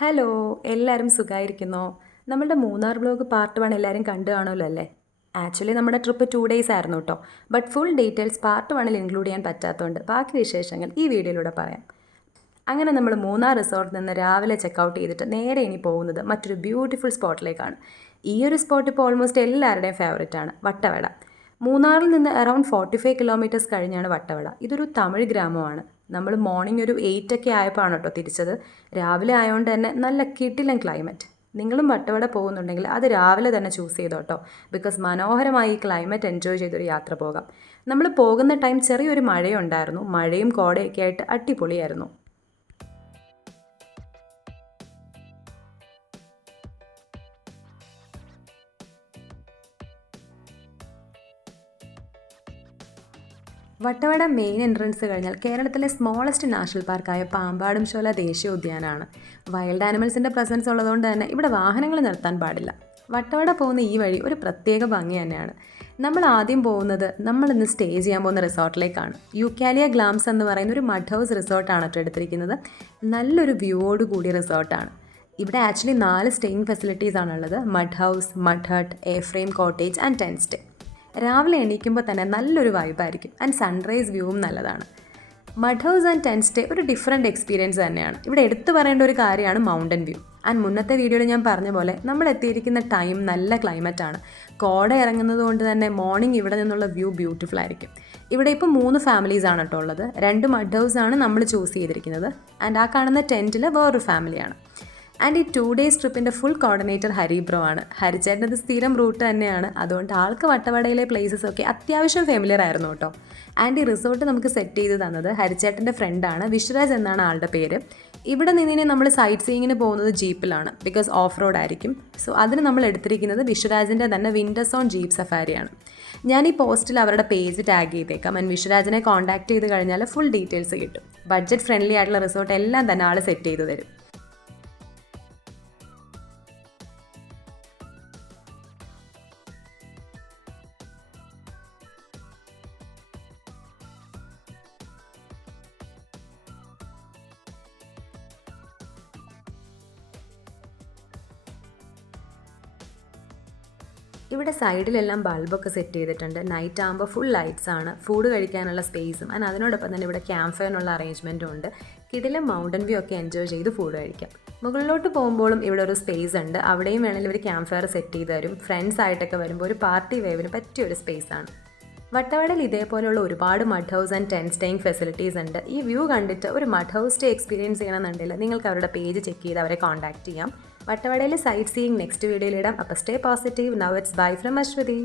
Hello, എല്ലാവരും സുഖമായിരിക്കുന്നോ? നമ്മളുടെ Munnar vlog part 1 എല്ലാവരും കണ്ടു കാണുമല്ലോ അല്ലേ? ആക്ച്വലി നമ്മുടെ ട്രിപ്പ് 2 ഡേയ്സ് ആയിരുന്നു കേട്ടോ. But full details part 1 include ചെയ്യാൻ പറ്റാത്തതുകൊണ്ട് ബാക്കി വിശേഷങ്ങൾ ഈ വീഡിയോയിലൂടെ പറയാം. അങ്ങനെ നമ്മൾ മൂന്നാർ റിസോർട്ടിൽ നിന്ന് രാവിലെ ചെക്കൗട്ട് ചെയ്തിട്ട് നേരെ ഇനി പോകുന്നത് മറ്റൊരു ബ്യൂട്ടിഫുൾ സ്പോട്ടിലേക്കാണ്. ഈ ഒരു സ്പോട്ട് ഇപ്പോൾ ഓൾമോസ്റ്റ് എല്ലാവരുടെയും ഫേവറേറ്റ് ആണ്, വട്ടവട. മൂന്നാറിൽ നിന്ന് അറൗണ്ട് 45 കിലോമീറ്റേഴ്സ് കഴിഞ്ഞാണ് വട്ടവട. ഇതൊരു തമിഴ് ഗ്രാമമാണ്. നമ്മൾ മോർണിംഗ് ഒരു 8 ഒക്കെ ആയപ്പോഴാണ് കേട്ടോ തിരിച്ചത്. രാവിലെ ആയതുകൊണ്ട് തന്നെ നല്ല കിടിലൻ ക്ലൈമറ്റ്. നിങ്ങളും വട്ടവട പോകുന്നുണ്ടെങ്കിൽ അത് രാവിലെ തന്നെ ചൂസ് ചെയ്തോ കേട്ടോ. ബിക്കോസ് മനോഹരമായി ഈ ക്ലൈമറ്റ് എൻജോയ് ചെയ്തൊരു യാത്ര പോകാം. നമ്മൾ പോകുന്ന ടൈം ചെറിയൊരു മഴയുണ്ടായിരുന്നു. മഴയും കോടയൊക്കെ ആയിട്ട് അടിപൊളിയായിരുന്നു. വട്ടവട മെയിൻ എൻട്രൻസ് കഴിഞ്ഞാൽ കേരളത്തിലെ സ്മോളസ്റ്റ് നാഷണൽ പാർക്കായ പാമ്പാടുംശോല ദേശീയോദ്യാനമാണ്. വൈൽഡ് ആനിമൽസിൻ്റെ പ്രസൻസ് ഉള്ളതുകൊണ്ട് തന്നെ ഇവിടെ വാഹനങ്ങൾ നിർത്താൻ പാടില്ല. വട്ടവട പോകുന്ന ഈ വഴി ഒരു പ്രത്യേക ഭംഗി തന്നെയാണ്. നമ്മൾ ആദ്യം പോകുന്നത് ഇന്ന് സ്റ്റേ ചെയ്യാൻ പോകുന്ന റിസോർട്ടിലേക്കാണ്. യൂക്കാലിയ ഗ്ലാംസ് എന്ന് പറയുന്ന ഒരു മഡ് ഹൗസ് റിസോർട്ടാണ് കേട്ടോ എടുത്തിരിക്കുന്നത്. നല്ലൊരു വ്യൂവോട് കൂടിയ റിസോർട്ടാണ്. ഇവിടെ ആക്ച്വലി 4 സ്റ്റേയിങ് ഫെസിലിറ്റീസ് ആണുള്ളത്: mud house, mud hut, air frame cottage and tent stay. രാവിലെ എണീക്കുമ്പോൾ തന്നെ നല്ലൊരു വൈബായിരിക്കും. ആൻഡ് സൺറൈസ് വ്യൂവും നല്ലതാണ്. Mud house and tent stay ഒരു ഡിഫറെൻറ്റ് എക്സ്പീരിയൻസ് തന്നെയാണ്. ഇവിടെ എടുത്തു പറയേണ്ട ഒരു കാര്യമാണ് മൗണ്ടൻ വ്യൂ. ആൻഡ് മുന്നത്തെ വീഡിയോയിൽ ഞാൻ പറഞ്ഞ പോലെ നമ്മൾ എത്തിയിരിക്കുന്ന ടൈം നല്ല ക്ലൈമറ്റാണ്. കോട ഇറങ്ങുന്നത് കൊണ്ട് തന്നെ മോർണിംഗ് ഇവിടെ നിന്നുള്ള വ്യൂ ബ്യൂട്ടിഫുൾ ആയിരിക്കും. ഇവിടെ ഇപ്പോൾ 3 ഫാമിലീസാണ് കേട്ടോ ഉള്ളത്. 2 മഡ് ഹൗസാണ് നമ്മൾ ചൂസ് ചെയ്തിരിക്കുന്നത്. ആൻഡ് ആ കാണുന്ന ടെൻറ്റിൽ വേറൊരു ഫാമിലിയാണ്. ആൻഡ് ഈ 2 ഡേയ്സ് ട്രിപ്പിൻ്റെ ഫുൾ കോർഡിനേറ്റർ ഹരിബ്രോ ആണ്. ഹരിച്ചേട്ടനത് സ്ഥിരം റൂട്ട് തന്നെയാണ്. അതുകൊണ്ട് ആൾക്ക് വട്ടവടയിലെ പ്ലേസസ് ഒക്കെ അത്യാവശ്യം ഫെമിലിയർ ആയിരുന്നു കേട്ടോ. ആൻഡ് ഈ റിസോർട്ട് നമുക്ക് സെറ്റ് ചെയ്ത് തന്നത് ഹരിച്ചേട്ടൻ്റെ ഫ്രണ്ടാണ്, വിശ്വരാജ് എന്നാണ് ആളുടെ പേര്. ഇവിടെ നിന്നിനെ നമ്മൾ സൈറ്റ് സീയിങ്ങിന് പോകുന്നത് ജീപ്പിലാണ്, ബിക്കോസ് ഓഫ് റോഡ് ആയിരിക്കും. സോ അതിന് നമ്മൾ എടുത്തിരിക്കുന്നത് വിശ്വരാജിൻ്റെ തന്നെ വിൻഡർസോൺ ജീപ്പ് സഫാരിയാണ്. ഞാൻ ഈ പോസ്റ്റിൽ അവരുടെ പേജ് ടാഗ് ചെയ്തേക്കാം. ആൻഡ് വിശ്വരാജിനെ കോൺടാക്ട് ചെയ്ത് കഴിഞ്ഞാൽ ഫുൾ ഡീറ്റെയിൽസ് കിട്ടും. ബഡ്ജറ്റ് ഫ്രണ്ട്ലി ആയിട്ടുള്ള റിസോർട്ട് എല്ലാം തന്നെ ആൾ സെറ്റ് ചെയ്ത് തരും. ഇവിടെ സൈഡിലെല്ലാം ബൾബൊക്കെ സെറ്റ് ചെയ്തിട്ടുണ്ട്. നൈറ്റ് ആകുമ്പോൾ ഫുൾ ലൈറ്റ്സ് ആണ്. ഫുഡ് കഴിക്കാനുള്ള സ്പേസും ആൻഡ് അതിനോടൊപ്പം തന്നെ ഇവിടെ ക്യാമ്പ് ഫയറിനുള്ള അറേഞ്ച്മെൻറ്റും ഉണ്ട്. കിടിലം മൗണ്ടൻ വ്യൂ ഒക്കെ എൻജോയ് ചെയ്ത് ഫുഡ് കഴിക്കാം. മുകളിലോട്ട് പോകുമ്പോഴും ഇവിടെ ഒരു സ്പേസ് ഉണ്ട്. അവിടെയും വേണമെങ്കിൽ ഒരു ക്യാമ്പ് ഫയർ സെറ്റ് ചെയ്ത് തരും. ഫ്രണ്ട്സ് ആയിട്ടൊക്കെ വരുമ്പോൾ ഒരു പാർട്ടി വേവിന് പറ്റിയൊരു സ്പേസാണ്. വട്ടവടയിൽ ഇതേപോലെയുള്ള ഒരുപാട് mud house and tent staying facilities ഉണ്ട്. ഈ വ്യൂ കണ്ടിട്ട് ഒരു മഡ് ഹൗസ് സ്റ്റേ എക്സ്പീരിയൻസ് ചെയ്യണമെന്നുണ്ടെങ്കിൽ നിങ്ങൾക്ക് അവരുടെ പേജ് ചെക്ക് ചെയ്ത് അവരെ കോൺടാക്ട് ചെയ്യാം. വട്ടവടയിലെ സൈറ്റ് സീയിങ് നെക്സ്റ്റ് വീഡിയോയിൽ ഇടാം. അപ്പോൾ stay positive. Now it's bye from Aswathy.